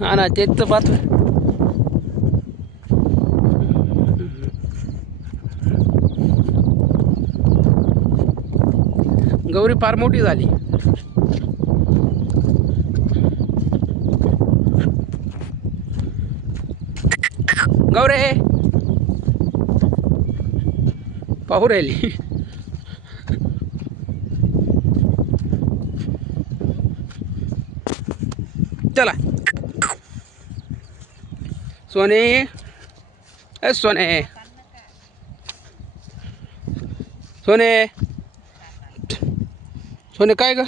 हा ना, तेच तर पाहतो. गौरी फार मोठी झाली. गौरे पाहू राहिली. चला सोने, ए सोने, सोने, सोने काय ग?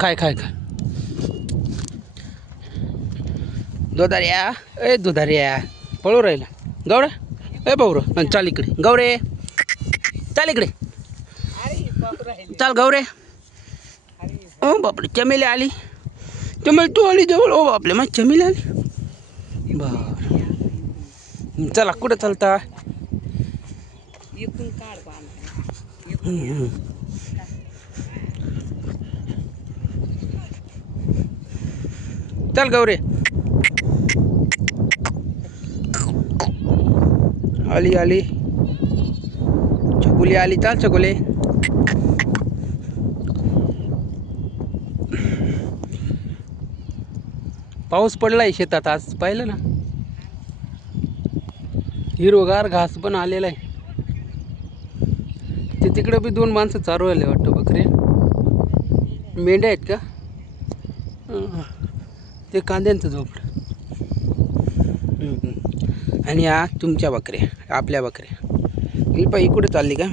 काय काय काय दुधार्या, ए दुधार्या पळू राहिला. गौरे ए पाहू र, चाल इकडे. गौरे चाल इकडे. चाल गौरे. ओ बापरे, चमेली आली. चमेली तू आली जवळ. ओ बापले, मग चमेली आली. बर चला, कुठं चालता? चल गौरे. आली आली छकुली आली. चाल छकुले. पाऊस पडलाय शेतात आज, पाहिलं ना. हिरवगार घास पण आलेला आहे. ते तिकडे बी दोन माणसं चालवायला वाटतं बकरे. मेंढ्या आहेत का? ते कांद्यांचं झोपड. आणि या तुमच्या बकऱ्या, आपल्या बकऱ्या. ही पाई कुठे चालली का?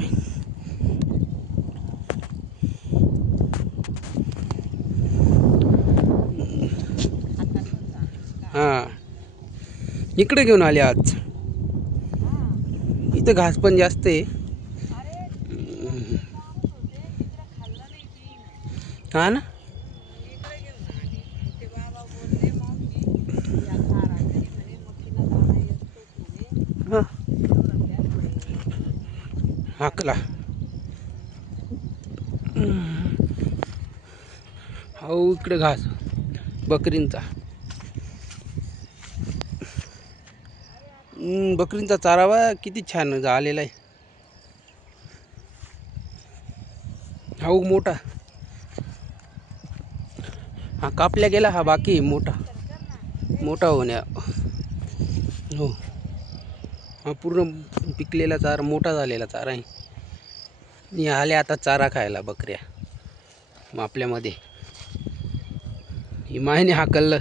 हां, इकडे घेऊन आले आज. इथं घास पण जास्त आहे. हा ना. हां हाकला. हो इकडे घास बकरींचा. बकरींचा चारावा किती छान झालेला आहे. हा मोठा. हा कापल्या गेला, हा बाकी मोठा मोठा होण्या. हो, हा पूर्ण पिकलेला चारा, मोठा झालेला चारा आहे. आल्या आता चारा खायला बकऱ्या आपल्यामध्ये. ही मायने हाकललं.